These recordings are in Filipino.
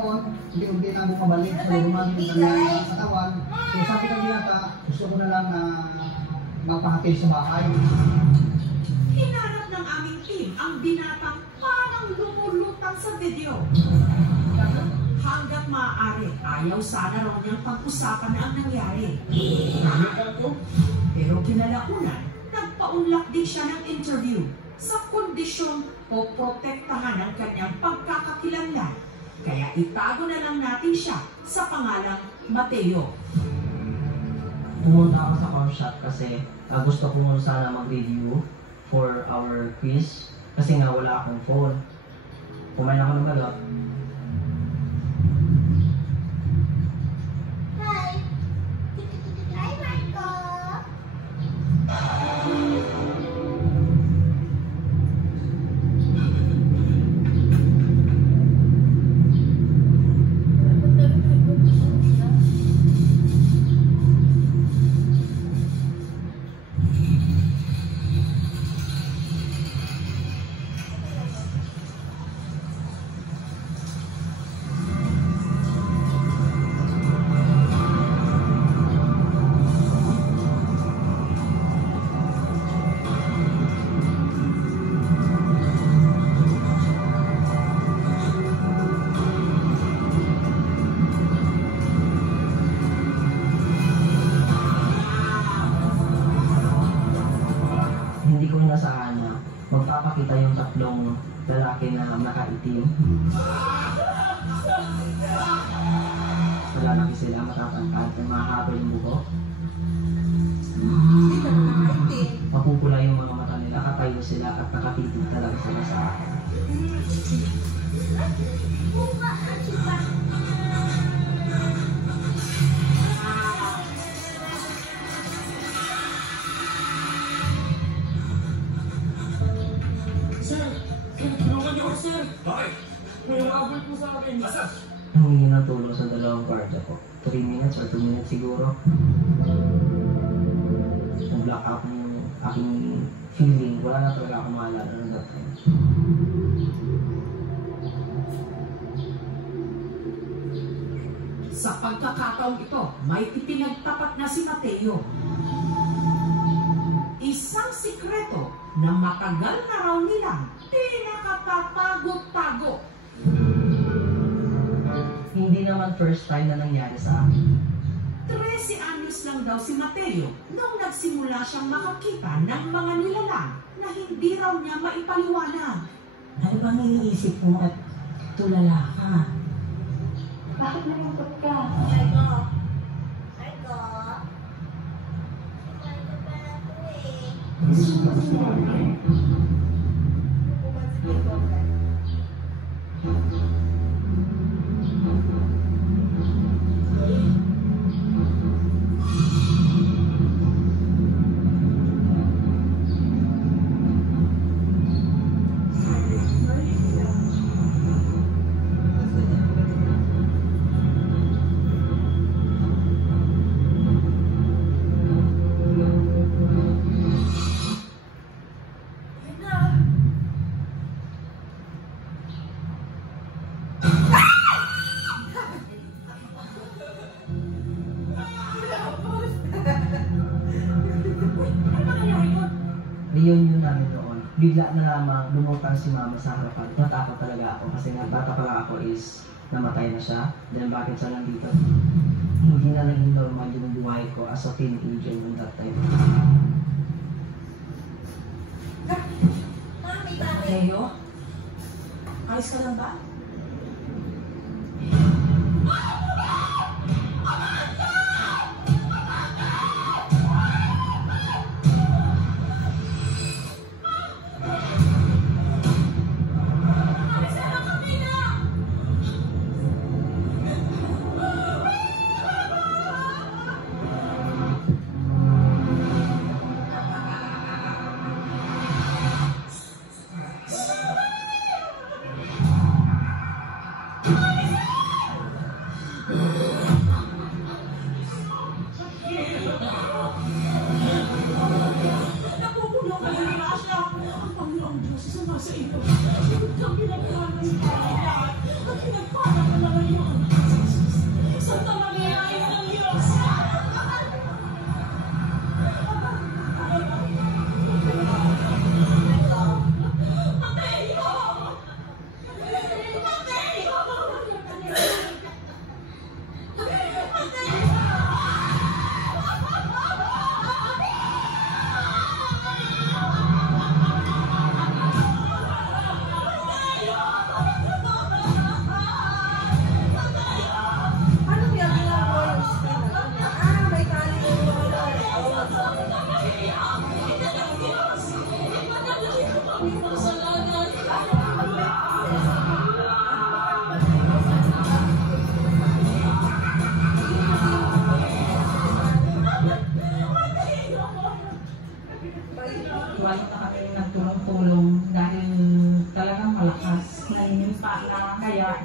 noon, hindi na bumabalik sa luman ng kanyang katawan. So sabi ng binata, gusto ko na lang na magpahatid sa bahay. Hinanap ng aming team ang binatang parang lumulutang sa video. Hanggat maaari, ayaw sana raw niyang pag-usapan na ang nangyari. Pero kinalaunan, nagpaunlak din siya ng interview sa kondisyong poprotektahan ang kanyang pagkakakilanlan. Kaya itago na lang natin siya sa pangalang Mateo. Pumunta ako sa com shop kasi gusto ko sana mag-review for our quiz kasi nga wala akong phone. Kumain ako ng galap. Hi! Hi, Marco! Magpapakita yung tatlong lalaki na nakaitim. Lalaki sila, matatangkad, mahahabol yung buko. Mapupula yung mga mata nila, katayo sila at nakatitig talaga sila sa akin. Sir, bakit? May umabot po sa akin. Asas? Humingi ng tulong sa dalawang guardia ko. 3 minutes or 2 minutes siguro. Nag-block out yung aking feeling. Wala na talaga akong maalala ng that time. Sa pagkakataong ito, may ipinagtapat na si Mateo. Isang sikreto na matagal na raw nilang pinakatatago-tago. Hindi naman first time na nangyari sa akin. 13 anyos lang daw si Mateo nung nagsimula siyang makakita ng mga nilalang na hindi raw niya maipaliwanag. Ano bang iniisip mo at tulala ka? Bakit nalungkot ka? Reunion namin noon. Bigla na lamang lumutang si mama sa harapan. Natakot talaga ako kasi nga bata pa lang ako is namatay na siya. Then bakit siya nandito? Hindi na naging normal yung buhay ko as a teenager noong that time. Mateo? Ayos ka lang ba?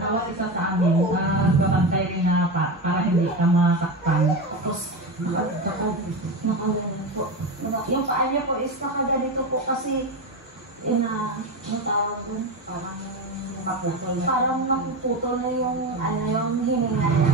nawal isa sa amin, babantay rin na para hindi ka masaktan. Tapos, Nakaganon po. Yung paa niya po is nakaganito po kasi ang tawag po, parang napuputol na yung hininga niya.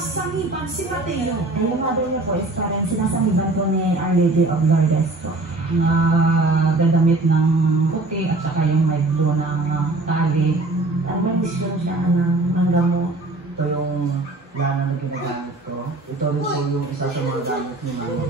Sangiban si Mateo. Yung mother niya po is parang sinasangiban po ni Our Lady of Lourdes po. na dadamit ng puti at saka yung may blue ng tali. Administration siya ng gamot. Ito yung lana na ginagamit ko. Ito rin po yung isa sa mga gamit ni Mama.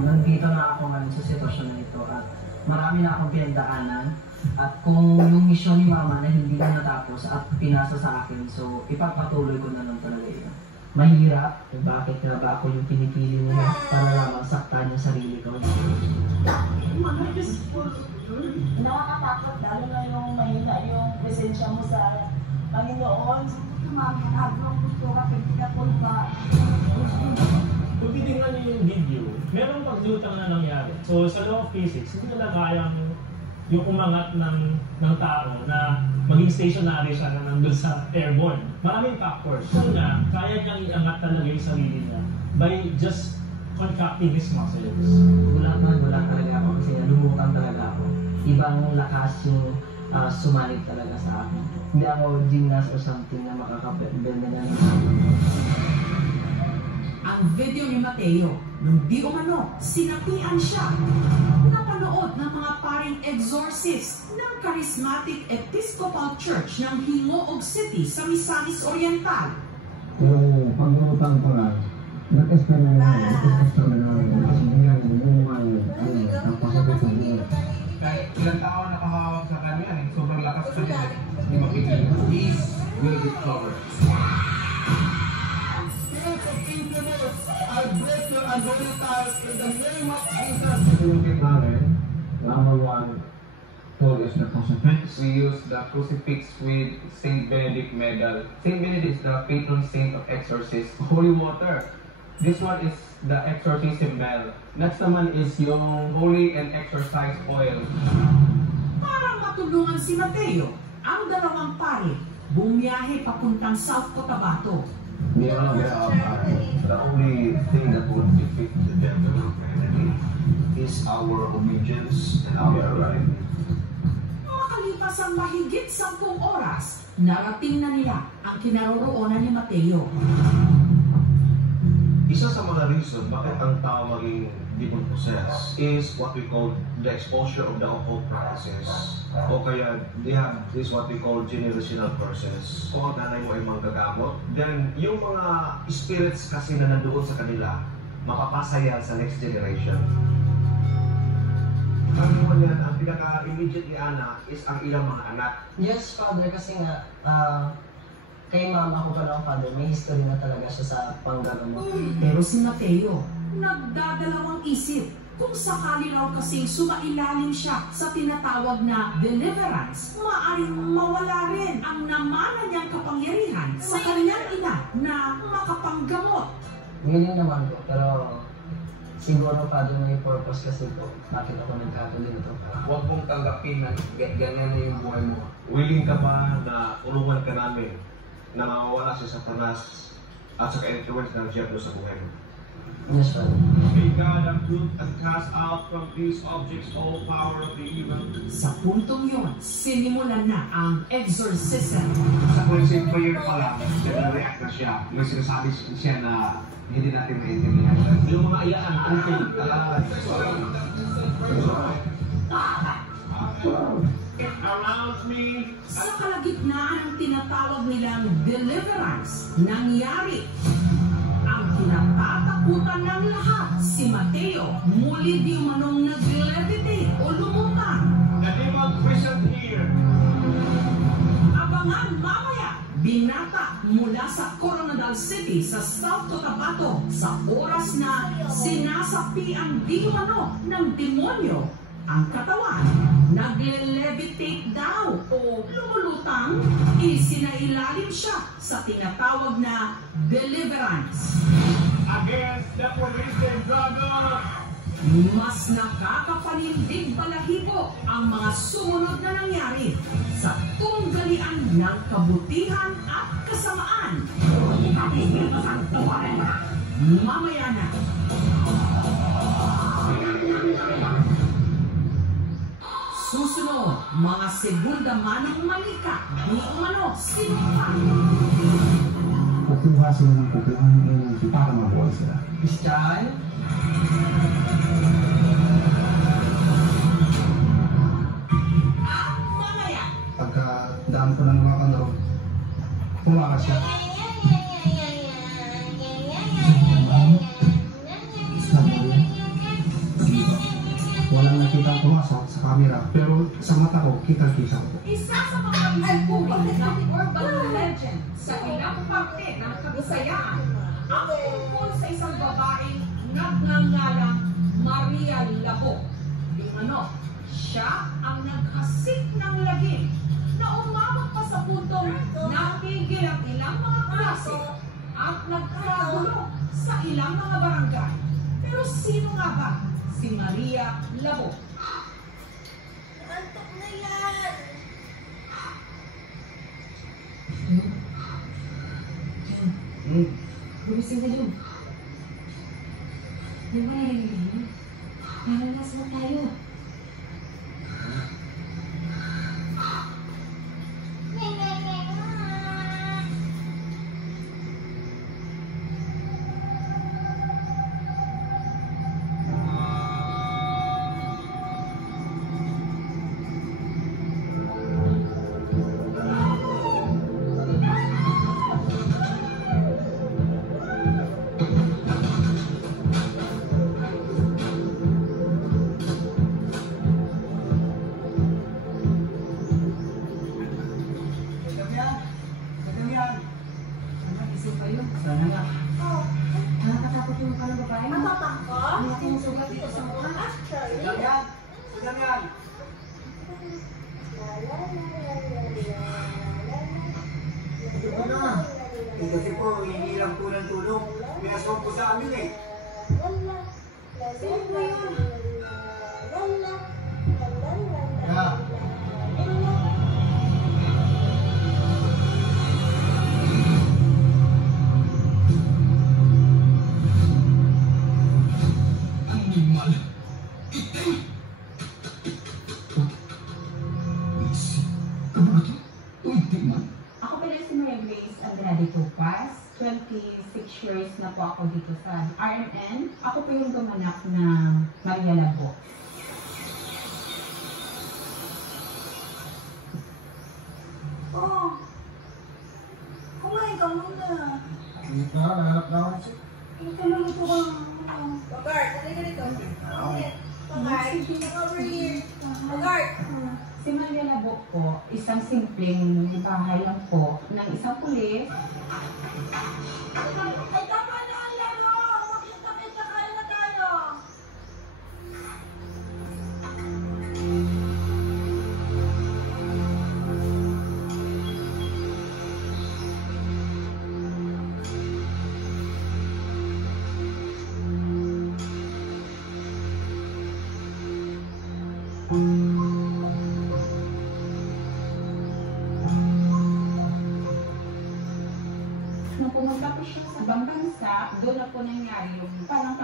Nandito na ako ngayon sa sitwasyon na ito at marami na akong pinagdaanan. At kung yung misyon ni Mama na hindi na natapos at pinasa sa akin, so ipagpatuloy ko na lang talaga ito. Mahirap kung bakit nga ba ako yung pinipili nila para lamang saktan yung sarili ko. Nakakatakot lalo na yung mahina yung presensya mo sa Panginoon. Mami, habang gusto ka, pinagpapul pa. Kung titignan niyo yung video, merong paglutang na nangyari. So sa law of physics, hindi nila kayang yung umangat ng tao na maging stationary siya na nandun sa airborne. Maraming factors. Una, kaya niyang iangat talaga yung sarili niya by just contracting his muscles. Wala talaga ako kasi lumutan talaga ako. Ibang lakas yung sumalit talaga sa akin. Hindi ako gymnast or something na makakabenda na. Ang video ni Mateo, nung di umano, sinapian siya. Napanood ng mga paring exorcist ng Charismatic Episcopal Church ng Hingoog City sa Misamis Oriental. Yung pag-urutang ko lang, nag-test na lang, kasi biglang umuman, napasok sa mga. Kahit ilang tao nakahawak sa kanya, sobrang lakas pa niya, hindi mapigil. Peace will recover. I break your unholy ties in the name of Jesus. Yung namin, number one, tool is the crucifix. We use the crucifix with Saint Benedict medal. Saint Benedict is the patron saint of exorcists. Holy water. This one is the exorcism bell. Next naman is yung holy and exorcise oil. Para matulungan si Mateo, ang dalawang pare bumiyahe papuntang South Cotabato. The only thing that would defeat the devil is our obedience and our right. Makalipas ang mahigit 10 oras, narating na nila ang kinaroroonan ni Mateo. Isa sa mga reason bakit ang tao maging demon possessed is what we call the exposure of the occult practices. O kaya they have this what we call generational curses. Kung ang nanay mo ay manggagamot, then yung mga spirits kasi na nandoon sa kanila, mapapasa yan sa next generation. Ang yan, ang pinaka-immediate ni Ana is ang ilang mga anak. Yes, Father, kasi nga, kay Mama ko pa lang, Father, may history na talaga siya sa panggagamot. Pero si Mateo, nagdadalawang isip kung sakali raw kasing sumailalim siya sa tinatawag na deliverance, maaaring mawala rin ang namana niyang kapangyarihan sa kanyang ina na makapanggamot. Ngayon naman po, pero siguro, Father, may purpose kasi po. Bakit ako nagkatuloy ito? Huwag mong tanggapin na ganyan na yung buhay mo. Willing ka ba na tulungan ka namin na mawawala si Satanas at sa ka-influence ng Diablo sa buhay mo? Yes, Father. May God uproot and cast out from these objects all power of the evil. Sa puntong yun, sinimulan na ang exorcism. Sa cleansing prayer pa lang, nag-react na siya. May sinasabi siya na hindi natin maintindihan. Yung mga iyaan, kunting kalalan. It allows me. Sa kalagitnaan ng tinatawag nilang deliverance, nangyari ang kinatatakutan ng lahat, si Mateo muli di manong nag-levitate o lumutang. The demon present here. Abangan mamaya, binata mula sa Coronadal City sa South Cotabato sa oras na sinasapi ang di umano ng demonyo ang katawan. Nagle-levitate daw o lumulutang, isinailalim siya sa tinatawag na deliverance. Against the police and drugger. Mas nakakapanindig balahibo ang mga sumunod na nangyari sa tunggalian ng kabutihan at kasamaan. Mamaya na. Susunod, mga segunda manang malika, di umano sinumpa. Kukuha sila ng kukuhaan ng energy para mabuhay sila. Christian? At mamaya, Pagka daan ko ng mga kanro, tumakas siya. Sabi ko, walang nakita ang pumasok sa camera, pero sa mata ko, kita-kita ko. isa sa mga inuulit ng urban legend sa ilang parte ng Kabisayaan ang tungkol sa isang babaeng nagngangalang Maria Labo. Di ano, siya ang naghasik ng lagim na umabot pa sa puntong napigil ang ilang mga klase at nagkagulo sa ilang mga barangay. Pero sino nga ba si Maria Labo? Antok na yan! Gumising na yun. Di ba narinig mo? Nalalas mo tayo. Sana nga. Nakakatakot yung parang babae mo. Matatakot? Ano akong sugat dito sa mukha? Kasi po, hindi lang po ng tulong. May aswang po sa amin eh. Sino ba yun? Kaya, Animal! Itim! Kabuto? Hindi man. Ako pala si Maria Grace Andrade Tupas. 26 years na po ako dito sa RMN. Ako po yung gumanap ng Maria Labo. Oh, kumain ka muna. Init na, nahanap na ako siya. Nagkaluluto ka ng Bogart, halika dito. Bogart, over here. Bogart. Si Maria Labo po, isang simpleng bahay lang po ng isang pulis. Ay, tama na ang laro. Magkita-kita, kain na tayo. Nung pumunta po siya sa ibang bansa, doon na po nangyari yung parang